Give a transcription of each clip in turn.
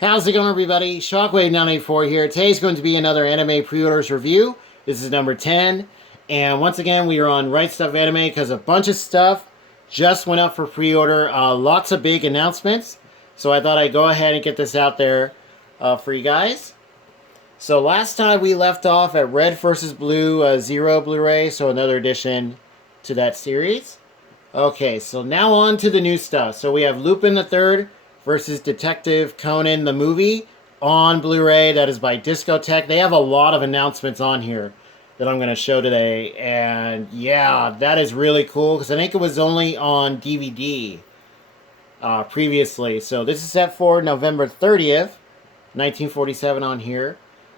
How's it going, everybody? Shockwave984 here. Today's going to be another anime pre-orders review. This is number 10. And once again, we are on Right Stuff Anime because a bunch of stuff just went up for pre-order. Lots of big announcements. So I thought I'd go ahead and get this out there for you guys. So last time we left off at Red vs. Blue Zero Blu-ray. So another addition to that series. Okay, so now on to the new stuff. So we have Lupin the Third versus Detective Conan the movie on Blu-ray. That is by Discotek. They have a lot of announcements on here that I'm going to show today. And yeah, that is really cool because I think it was only on DVD previously. So this is set for November 30th, 1947 on here,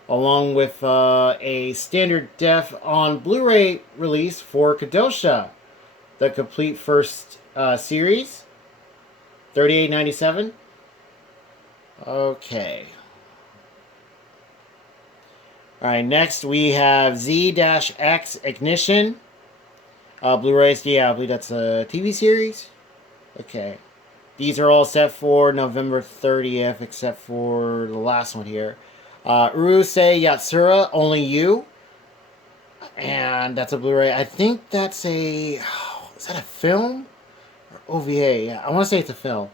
along with a standard def on Blu-ray release for Kadosha, the complete first series. $38.97. Okay. Alright, next we have Z-X Ignition. Blu-rays, yeah, I believe that's a TV series. Okay. These are all set for November 30th, except for the last one here. Urusei Yatsura, Only You. And that's a Blu-ray. I think that's a... Is that a film? OVA, yeah, I want to say it's a film.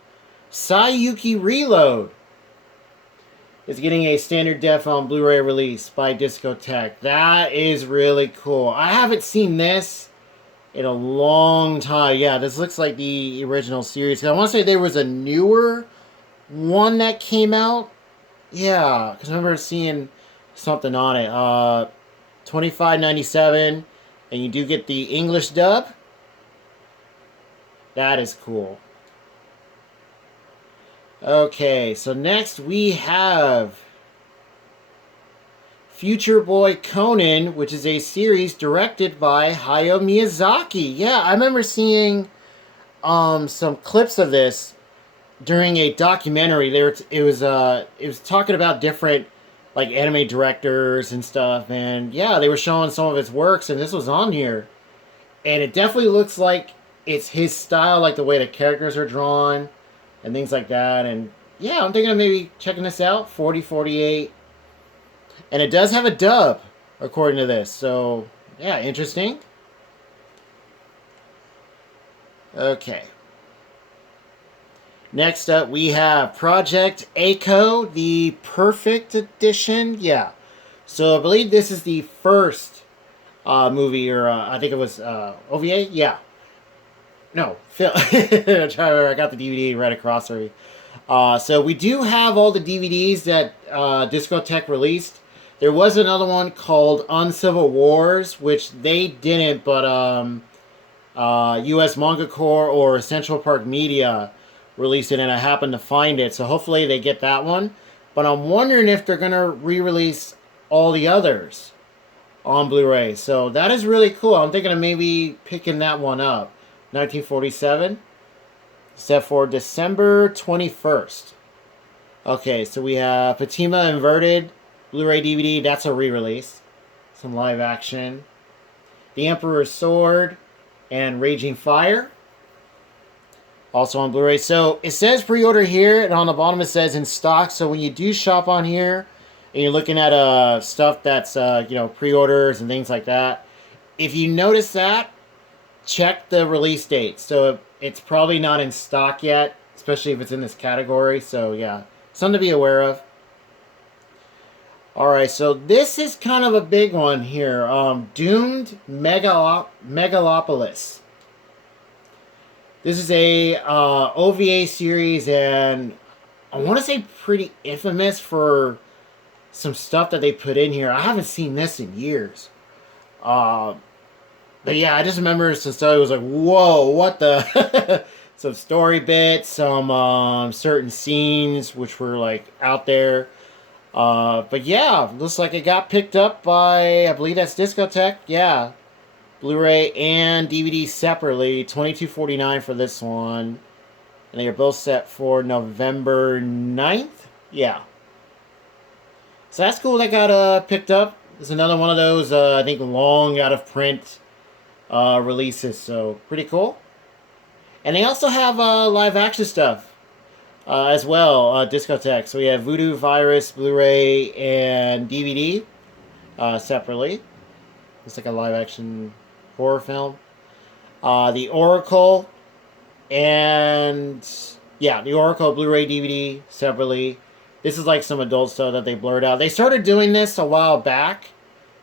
Sayuki Reload is getting a standard def on Blu-ray release by Discotek. That is really cool. I haven't seen this in a long time. Yeah, this looks like the original series. I want to say there was a newer one that came out. Yeah, because I remember seeing something on it. $25.97, and you do get the English dub. That is cool. Okay, so next we have Future Boy Conan, which is a series directed by Hayao Miyazaki. Yeah, I remember seeing some clips of this during a documentary. It was talking about different like anime directors and stuff, and yeah, they were showing some of his works, and this was on here, and it definitely looks like it's his style, like the way the characters are drawn and things like that. And yeah, I'm thinking of maybe checking this out. 4048. And it does have a dub, according to this. So yeah, interesting. Okay. Next up, we have Project A-ko, the Perfect Edition. Yeah. So I believe this is the first movie, or I think it was OVA. Yeah. No, Phil. I got the DVD right across from me. So we do have all the DVDs that Discotek released. There was another one called Uncivil Wars, which they didn't, but US Manga Corps or Central Park Media released it, and I happened to find it. So hopefully they get that one. But I'm wondering if they're going to re-release all the others on Blu-ray. So that is really cool. I'm thinking of maybe picking that one up. 1947, set for December 21st. Okay, so we have Fatima Inverted Blu-ray DVD. That's a re-release. Some live action. The Emperor's Sword and Raging Fire, also on Blu-ray. So it says pre-order here, and on the bottom it says in stock. So when you do shop on here and you're looking at stuff that's pre-orders and things like that, if you notice that, check the release date. So it's probably not in stock yet, especially if it's in this category. So yeah, something to be aware of. Alright, so this is kind of a big one here. Doomed Megalopolis. This is a OVA series, and I want to say pretty infamous for some stuff that they put in here. I haven't seen this in years. But yeah, I just remember some stuff. It was like, whoa, what the? Some story bits, some certain scenes which were like out there. But yeah, looks like it got picked up by, I believe that's Discotek. Yeah, Blu-ray and DVD separately. $22.49 for this one, and they are both set for November 9th. Yeah. So that's cool. That got picked up. There's another one of those I think long out of print releases, so pretty cool. And they also have live action stuff. as well, Discotheque. So we have Voodoo Virus, Blu-ray, and DVD separately. It's like a live-action horror film. The Oracle, and yeah, the Oracle Blu-ray DVD separately. This is like some adult stuff that they blurred out. They started doing this a while back,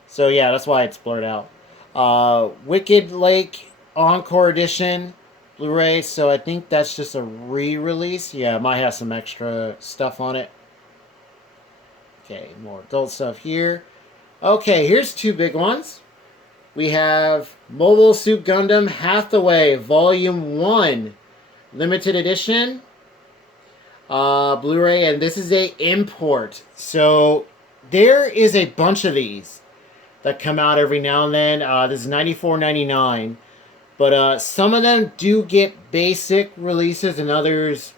so yeah, that's why it's blurred out. Wicked Lake Encore Edition Blu-ray, so I think that's just a re-release. Yeah, it might have some extra stuff on it. Okay, more adult stuff here. Okay, here's two big ones. We have Mobile Suit Gundam Hathaway Volume 1 Limited Edition Blu-ray, and this is a import. So there is a bunch of these that come out every now and then. This is $94.99, but some of them do get basic releases and others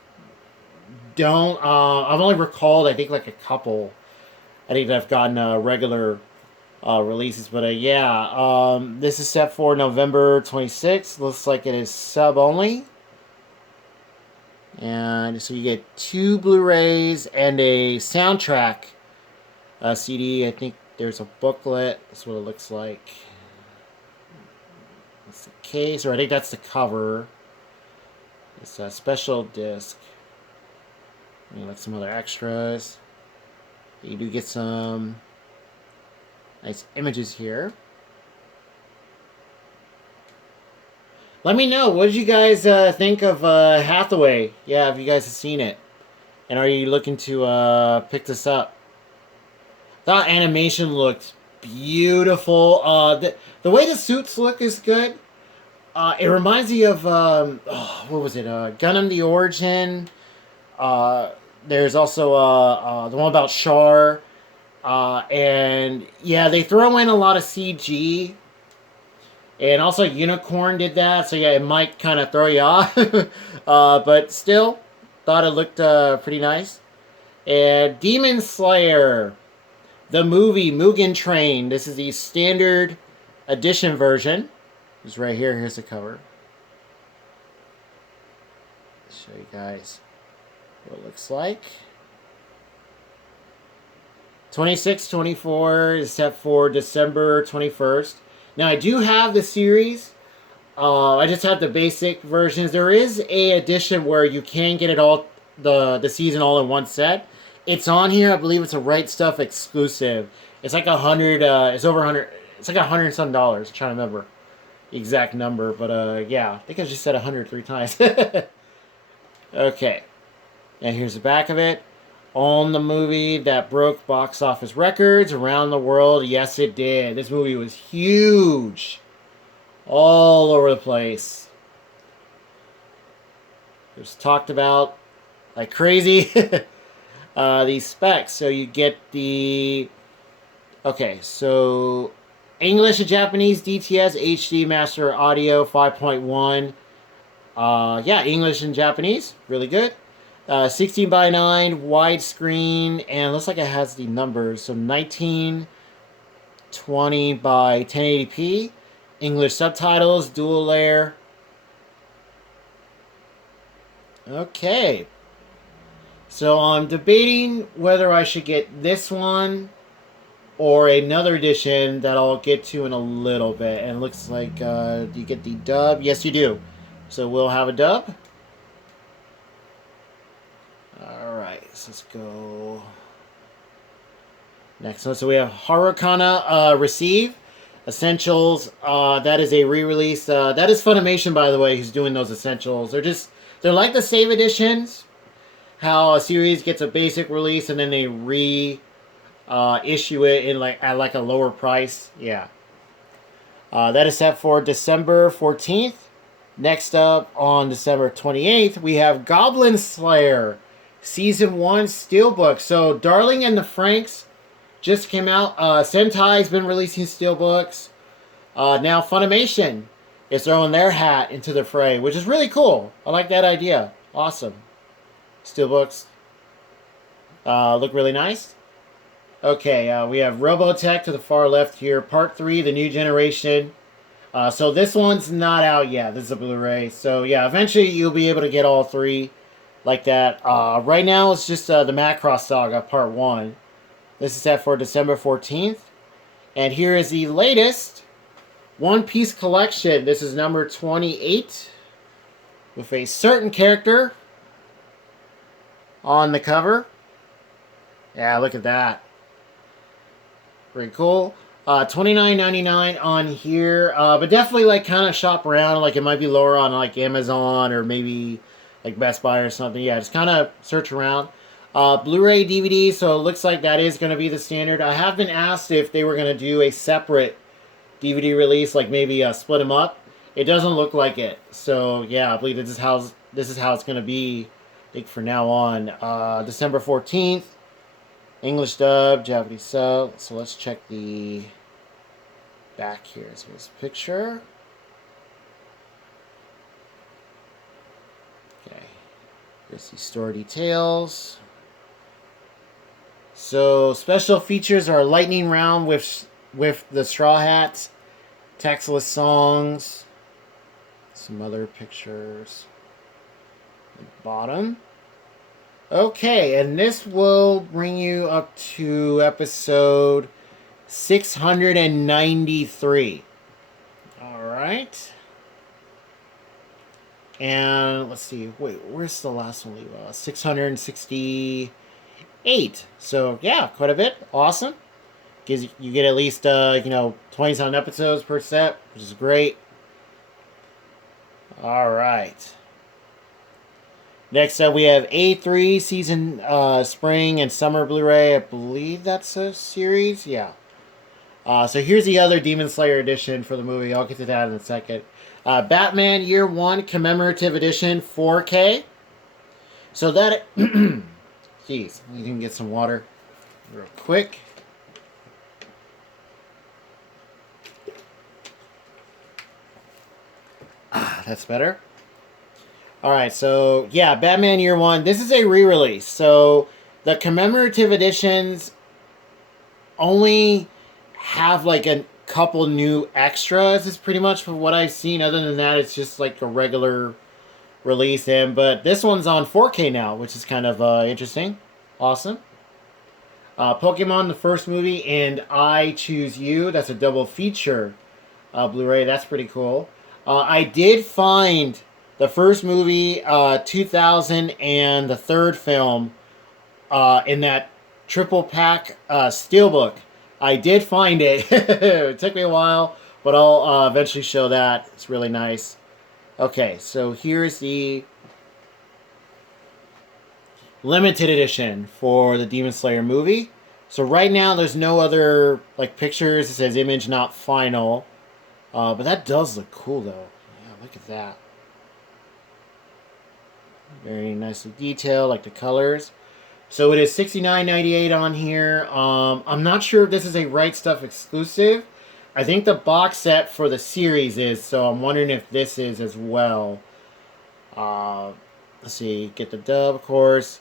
don't. I've only recalled, I think, like a couple. I think that I've gotten regular releases, but yeah, this is set for November 26th. Looks like it is sub only. And so you get 2 Blu-rays and a soundtrack CD. I think there's a booklet. That's what it looks like. That's the case, or I think that's the cover. It's a special disc. And like some other extras. You do get some nice images here. Let me know, what did you guys think of Hathaway? Yeah, if you guys have seen it. And are you looking to pick this up? That animation looked beautiful. The way the suits look is good. It reminds me of, what was it? Gundam the Origin. There's also the one about Char. And yeah, they throw in a lot of CG. And also Unicorn did that, so yeah, it might kind of throw you off. But still, thought it looked pretty nice. And Demon Slayer, the movie Mugen Train. This is the standard edition version. It's right here. Here's the cover. Show you guys what it looks like. 26/24 is set for December 21st. Now, I do have the series. I just have the basic versions. There is a edition where you can get it all, the season all in one set. It's on here. I believe it's a Right Stuff exclusive. It's like it's over 100. It's like $100 and some. I'm trying to remember the exact number, but yeah, I think I just said 100 3 times. Okay, and here's the back of it. On the movie that broke box office records around the world. Yes, it did. This movie was huge. All over the place. It was talked about like crazy. These specs. So you get the... Okay, so English and Japanese DTS HD Master Audio 5.1. Yeah, English and Japanese. Really good. 16:9 widescreen, and it looks like it has the numbers. So 1920 by 1080p. English subtitles, dual layer. Okay. So I'm debating whether I should get this one or another edition that I'll get to in a little bit. And it looks like, do you get the dub? Yes, you do. So we'll have a dub. Alright, so let's go next one. So we have Harukana Receive Essentials. That is a re-release. That is Funimation, by the way, who's doing those Essentials. They're like the Save Editions. How a series gets a basic release and then they issue it in at a lower price. Yeah. That is set for December 14th. Next up on December 28th, we have Goblin Slayer Season 1 Steelbook. So, Darling and the Franxx just came out. Sentai's been releasing Steelbooks. Now, Funimation is throwing their hat into the fray, which is really cool. I like that idea. Awesome. Steelbooks look really nice. Okay, we have Robotech to the far left here. Part 3, The New Generation. So, this one's not out yet. This is a Blu-ray. So, yeah, eventually you'll be able to get all 3. like that. Right now it's just the Macross Saga Part 1. This is set for December 14th. And here is the latest One Piece collection. This is number 28 with a certain character on the cover. Yeah, look at that. Pretty cool. $29.99 on here. But definitely like kind of shop around. Like it might be lower on like Amazon or maybe like Best Buy or something. Yeah, just kind of search around. Blu-ray DVD, so it looks like that is going to be the standard. I have been asked if they were going to do a separate DVD release, like maybe split them up. It doesn't look like it. So yeah, I believe this is how it's going to be, I think, for now on. December 14th. English dub, Japanese sub. So let's check the back here. So here's a picture. Okay. Here's the store details. So special features are lightning round with the Straw Hats, textless songs, some other pictures. At the bottom. Okay, and this will bring you up to episode 693. All right. And let's see. Wait, where's the last one? 668. So, yeah, quite a bit. Awesome. You get at least, 20-some episodes per set, which is great. All right. Next up, we have A3 Season Spring and Summer Blu-ray. I believe that's a series. Yeah. So here's the other Demon Slayer edition for the movie. I'll get to that in a second. Batman Year 1 Commemorative Edition 4K. So that... Jeez, you can get some water real quick. That's better. Alright, so yeah, Batman Year 1. This is a re-release. So the commemorative editions only have like a couple new extras, is pretty much for what I've seen. Other than that, it's just like a regular release. But this one's on 4K now, which is kind of interesting. Awesome. Pokemon, the first movie, and I Choose You. That's a double feature Blu-ray. That's pretty cool. I did find the first movie, 2000, and the third film in that triple pack steelbook. I did find it. It took me a while, but I'll eventually show that. It's really nice. Okay, so here's the limited edition for the Demon Slayer movie. So right now there's no other like pictures. It says image not final. But that does look cool though. Yeah, look at that. Very nicely detailed, like the colors. So it is $69.98 on here. I'm not sure if this is a Right Stuff exclusive. I think the box set for the series is, so I'm wondering if this is as well. Let's see, get the dub, of course.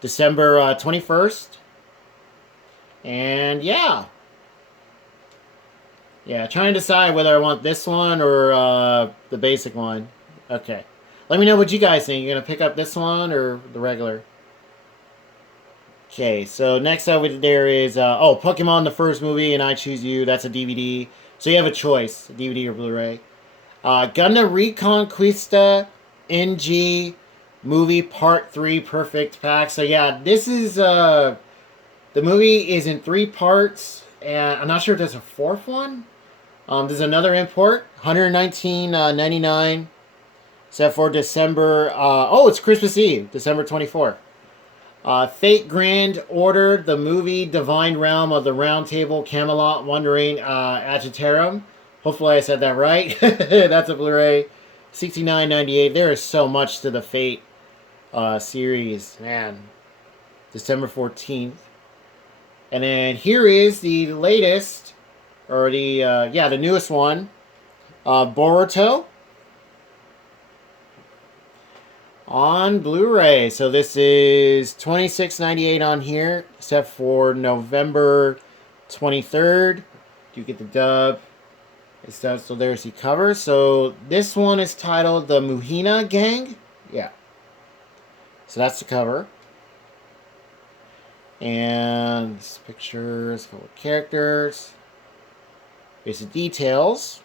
December 21st. And yeah. Yeah, trying to decide whether I want this one or the basic one. Okay. Let me know what you guys think. You're going to pick up this one or the regular? Okay, so next up there is, Pokemon, the first movie, and I Choose You. That's a DVD. So you have a choice, DVD or Blu-ray. Gundam Reconquista NG movie Part 3 Perfect Pack. So yeah, this is, the movie is in 3 parts, and I'm not sure if there's a 4th one. There's another import, $119.99. Set for December, it's Christmas Eve, December 24th. Fate Grand Order, the movie Divine Realm of the Round Table, Camelot, Wandering Agitarum. Hopefully I said that right. That's a Blu-ray. $69.98. There is so much to the Fate series. Man. December 14th. And then here is the latest, or the newest one. Boruto. On Blu-ray. So this is $26.98 on here, except for November 23rd. You get the dub. So there's the cover. So this one is titled The Muhina Gang. Yeah. So that's the cover. And this pictures, a couple of characters. Basic details.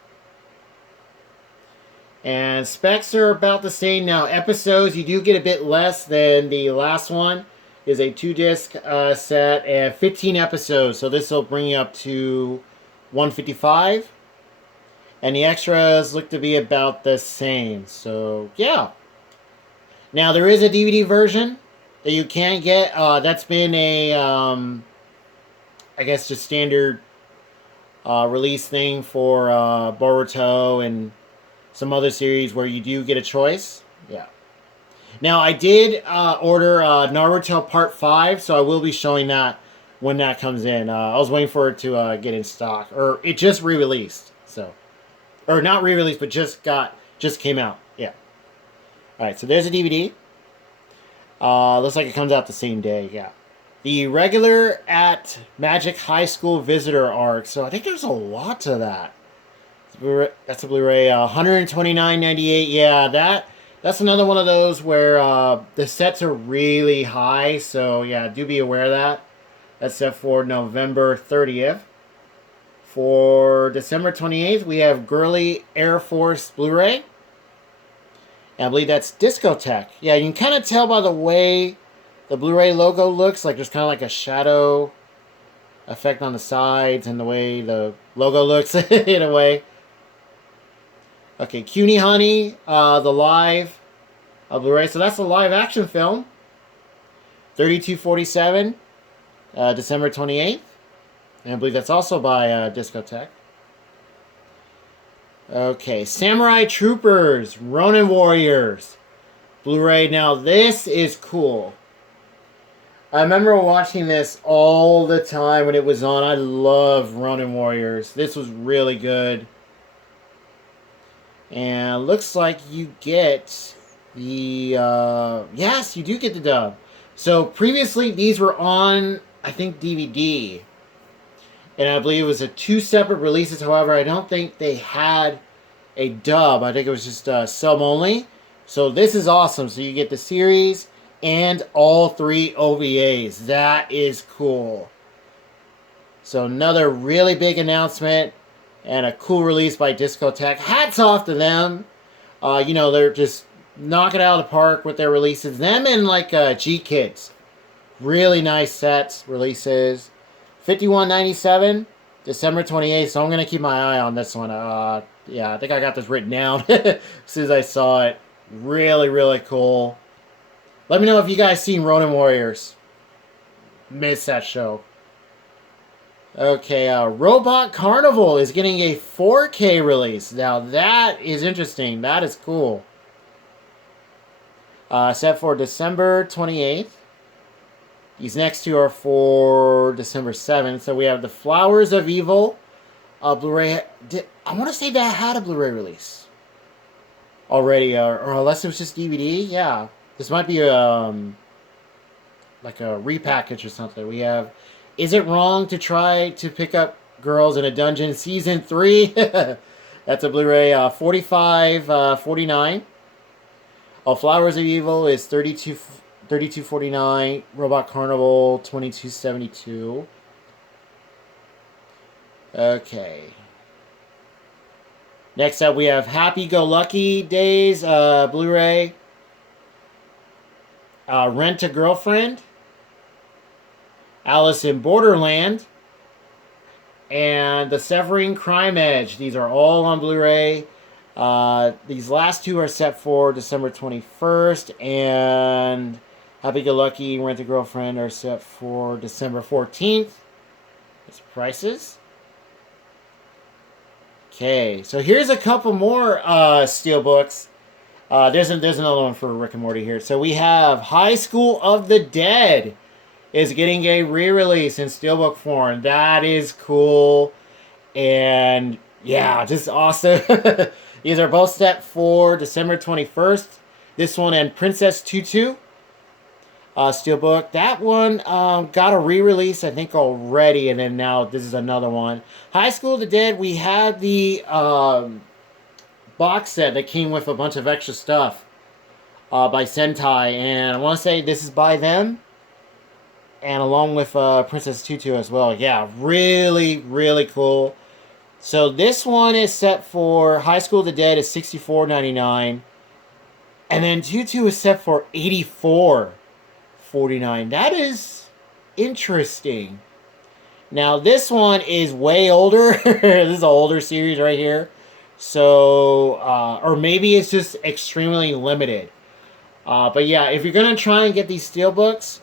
And specs are about the same. Now, episodes, you do get a bit less than the last one. Is a 2-disc set and 15 episodes. So this will bring you up to 155. And the extras look to be about the same. So, yeah. Now, there is a DVD version that you can get. That's been a, I guess, just standard release thing for Boruto and some other series where you do get a choice. Yeah. Now, I did order Naruto Part 5, so I will be showing that when that comes in. I was waiting for it to get in stock. Or it just re-released. So, or not re-released, but just came out. Yeah. Alright, so there's a DVD. Looks like it comes out the same day, yeah. The regular at Magic High School Visitor arc. So I think there's a lot to that. That's a Blu-ray. $129.98. Yeah, that's another one of those where the sets are really high. So yeah, do be aware of that. That's set for November 30th. For December 28th, we have Girly Air Force Blu-ray. And I believe that's Discotek. Yeah, you can kind of tell by the way the Blu-ray logo looks. Like there's kind of like a shadow effect on the sides and the way the logo looks in a way. Okay, Cutie Honey, the live Blu-ray. So that's a live action film. 3247, December 28th. And I believe that's also by Discotek. Okay, Samurai Troopers, Ronin Warriors, Blu-ray. Now this is cool. I remember watching this all the time when it was on. I love Ronin Warriors. This was really good. And looks like you get the... yes, you do get the dub. So previously these were on, I think, DVD. And I believe it was 2 separate releases. However, I don't think they had a dub. I think it was just sub only. So this is awesome. So you get the series and all 3 OVAs. That is cool. So another really big announcement and a cool release by Discotek. Hats off to them. You know, they're just knocking it out of the park with their releases. Them and like G-Kids. Really nice sets, releases. $51.97, December 28th. So I'm going to keep my eye on this one. Yeah, I think I got this written down as soon as I saw it. Really, really cool. Let me know if you guys seen Ronin Warriors. Missed that show. Okay, Robot Carnival is getting a 4K release. Now that is interesting. That is cool. Set for December 28th. These next 2 are for December 7th. So we have the Flowers of Evil Blu-ray. I want to say that had a Blu-ray release already, or unless it was just DVD. Yeah, this might be like a repackage or something. We have Is It Wrong to Try to Pick Up Girls in a Dungeon Season 3. That's a Blu-ray, $45.49. Flowers of Evil is $32.49. Robot Carnival, $22.72. Okay. Next up, we have Happy Go Lucky Days Blu-ray. Rent a Girlfriend. Alice in Borderland. And The Severing Crime Edge. These are all on Blu-ray. These last 2 are set for December 21st. And Happy Go Lucky, Rent a Girlfriend are set for December 14th. There's prices. Okay, so here's a couple more steelbooks. There's another one for Rick and Morty here. So we have High School of the Dead is getting a re-release in steelbook form. That is cool. And yeah, just awesome. These are both set for December 21st. This one and Princess Tutu steelbook. That one got a re-release, I think, already, and then now this is another one. High School of the Dead, we had the box set that came with a bunch of extra stuff. by Sentai, and I want to say this is by them, and along with Princess Tutu as well. Yeah, really, really cool. So this one is set for High School of the Dead is $64.99, and then Tutu is set for $84.49. That is interesting. Now this one is way older. This is an older series right here. So, or maybe it's just extremely limited. But yeah, if you're gonna try and get these steelbooks,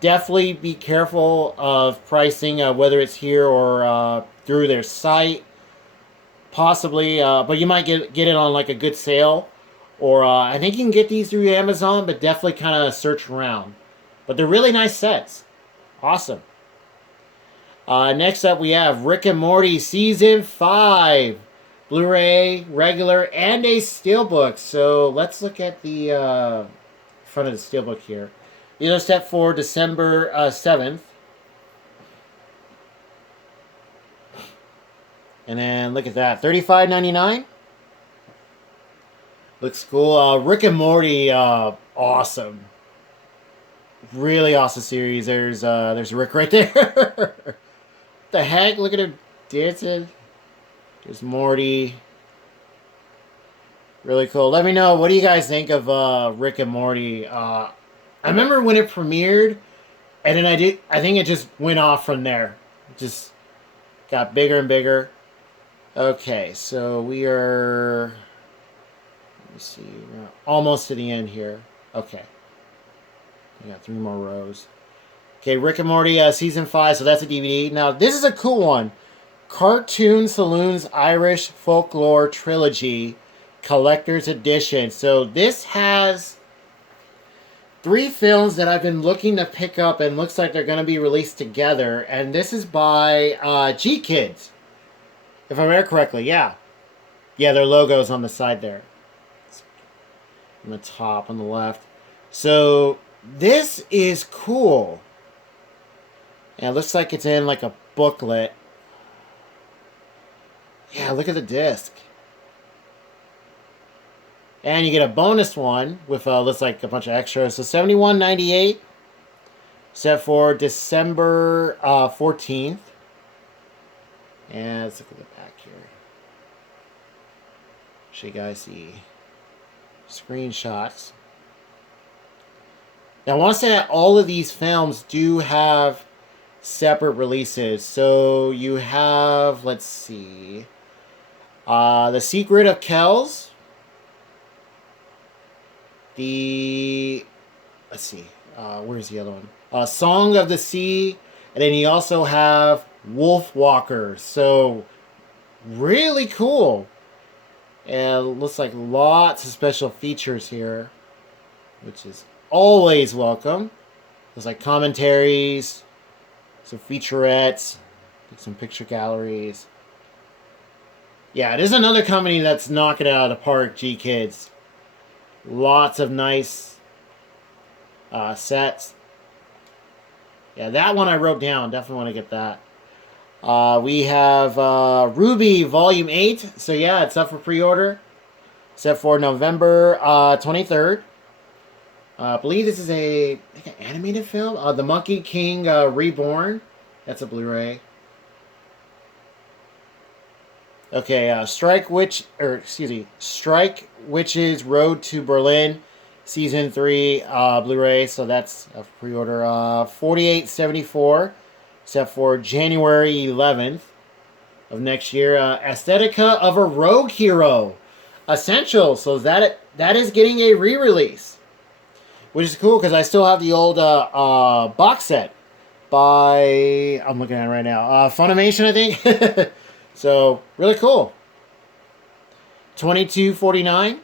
definitely be careful of pricing, whether it's here or through their site, possibly. But you might get it on like a good sale, or I think you can get these through Amazon. But definitely kind of search around. But they're really nice sets. Awesome. Next up, we have Rick and Morty Season 5. Blu-ray, regular, and a steelbook. So let's look at the front of the steelbook here. These are set for December 7th. And then look at that, $35.99. Looks cool. Rick and Morty, awesome. Really awesome series. There's Rick right there. What the heck? Look at him dancing. There's Morty. Really cool. Let me know, what do you guys think of Rick and Morty? I remember when it premiered, and then I think it just went off from there. It just got bigger and bigger. Okay, so we are, let me see, we're almost to the end here. Okay. We got 3 more rows. Okay, Rick and Morty Season 5, so that's a DVD. Now, this is a cool one. Cartoon Saloon's Irish Folklore Trilogy Collector's Edition. So this has 3 films that I've been looking to pick up, and looks like they're going to be released together. And this is by GKIDS, if I remember correctly. Yeah, their logo's on the side there, on the top, on the left. So this is cool. And it looks like it's in like a booklet. Yeah, look at the disc. And you get a bonus one with looks like a bunch of extras. So $71.98, set for December 14th. And let's look at the back here. Show you guys the screenshots. Now I want to say that all of these films do have separate releases. So you have, let's see, The Secret of Kells. Let's see, where's the other one? Song of the Sea. And then you also have Wolf Walkers. So, really cool. And it looks like lots of special features here, which is always welcome. There's like commentaries, some featurettes, some picture galleries. Yeah, it is another company that's knocking it out of the park, GKIDS. Lots of nice sets. Yeah, that one I wrote down. Definitely want to get that. We have RWBY Volume 8. So yeah, it's up for pre-order. Set for November 23rd. I believe this is like an animated film. The Monkey King Reborn. That's a Blu-ray. Okay, Strike Witches Road to Berlin, Season 3 Blu-ray. So that's a pre-order. $48.74, set for January 11th of next year. Aesthetica of a Rogue Hero, Essential. So that is getting a re-release, which is cool because I still have the old box set by, I'm looking at it right now, Funimation, I think. So, really cool. $22.49.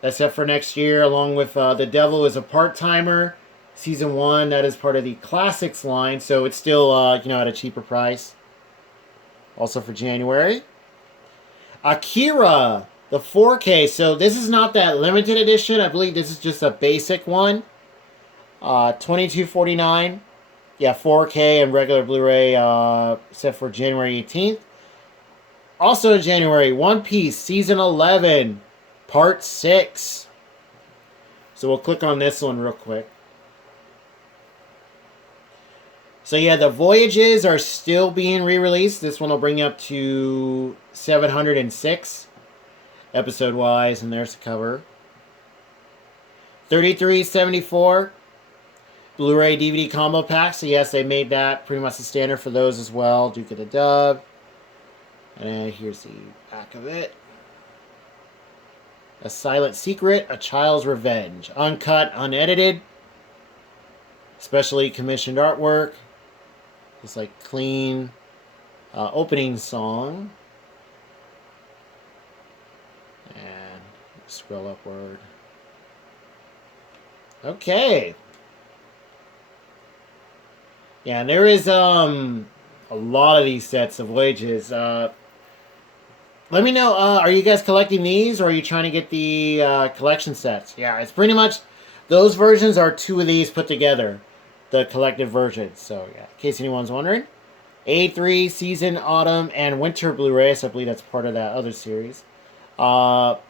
That's set for next year, along with The Devil is a Part-Timer, Season 1. That is part of the Classics line, so it's still, at a cheaper price. Also for January. Akira, the 4K. So, this is not that limited edition. I believe this is just a basic one. $22.49. Yeah, 4K and regular Blu-ray set for January 18th. Also in January, One Piece Season 11, Part 6. So we'll click on this one real quick. So yeah, the Voyages are still being re-released. This one will bring you up to 706 episode-wise, and there's the cover. 3374 Blu-ray DVD combo pack. So yes, they made that pretty much the standard for those as well. Duke of the Dub. And here's the back of it. A Silent Secret, A Child's Revenge. Uncut, unedited. Specially commissioned artwork. Just like clean opening song. And scroll upward. Okay. Yeah, and there is a lot of these sets of Voyages. Let me know, are you guys collecting these, or are you trying to get the collection sets? Yeah, it's pretty much, those versions are 2 of these put together. The collective versions. So, yeah, in case anyone's wondering. A3 Season, Autumn, and Winter Blu-ray. So I believe that's part of that other series. Meisetsu,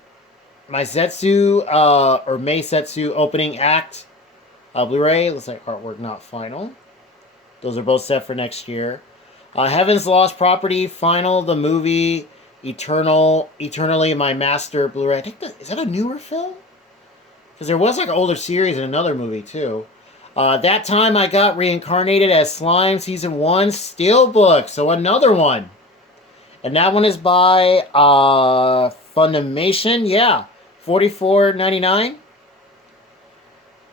or Meisetsu Opening Act Blu-ray. Looks like artwork not final. Those are both set for next year. Heaven's Lost Property, Final, the movie, Eternally My Master Blu-ray. I think is that a newer film? Because there was like an older series and another movie too. That Time I Got Reincarnated as Slime, Season 1, Steelbook. So another one. And that one is by Funimation. Yeah, $44.99.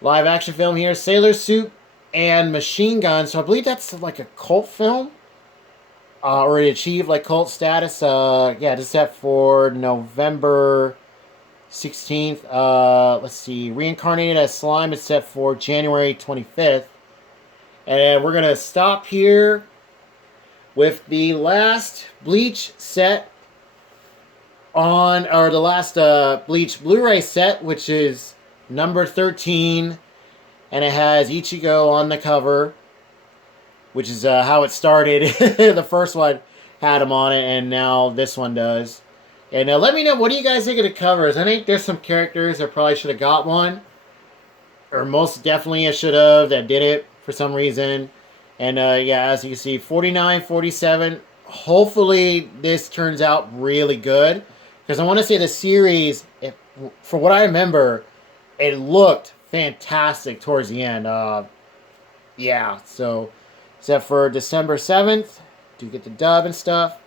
Live action film here. Sailor Suit and Machine Gun. So I believe that's like a cult film. Or it achieved like cult status. Yeah, this is set for November 16th. Let's see. Reincarnated as Slime is set for January 25th. And we're going to stop here with the last Bleach set on, or the last Bleach Blu-ray set, which is number 13. And it has Ichigo on the cover, which is how it started. The first one had him on it, and now this one does. And let me know, what do you guys think of the covers? I think there's some characters that probably should have got one. Or most definitely I should have, that did it for some reason. And yeah, as you can see, 49, 47. Hopefully this turns out really good. Because I want to say the series, for what I remember, it looked fantastic towards the end. Yeah, so except for December 7th, do get the dub and stuff.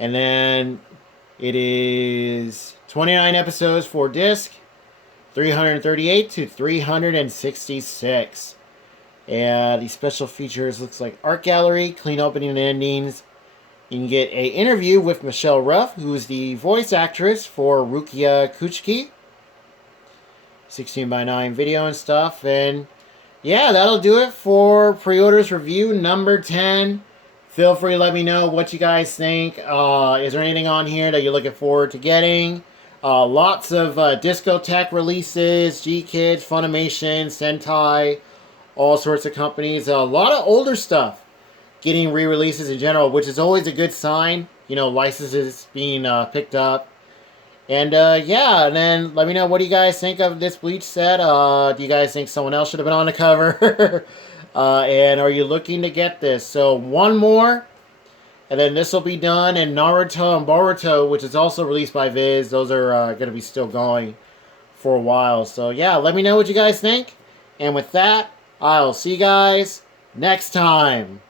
And then it is 29 episodes for disc, 338 to 366. And the special features looks like art gallery, clean opening and endings. You can get an interview with Michelle Ruff, who is the voice actress for Rukia Kuchiki. 16:9 video and stuff. And yeah, that'll do it for pre-orders review number 10. Feel free to let me know what you guys think. Is there anything on here that you're looking forward to getting? Lots of Discotech releases, G-Kids, Funimation, Sentai, all sorts of companies. A lot of older stuff getting re-releases in general, which is always a good sign. You know, licenses being picked up. And yeah, and then let me know, what do you guys think of this Bleach set? Do you guys think someone else should have been on the cover? And are you looking to get this? So one more, and then this will be done. And Naruto and Boruto, which is also released by Viz, those are going to be still going for a while. So yeah, let me know what you guys think. And with that, I'll see you guys next time.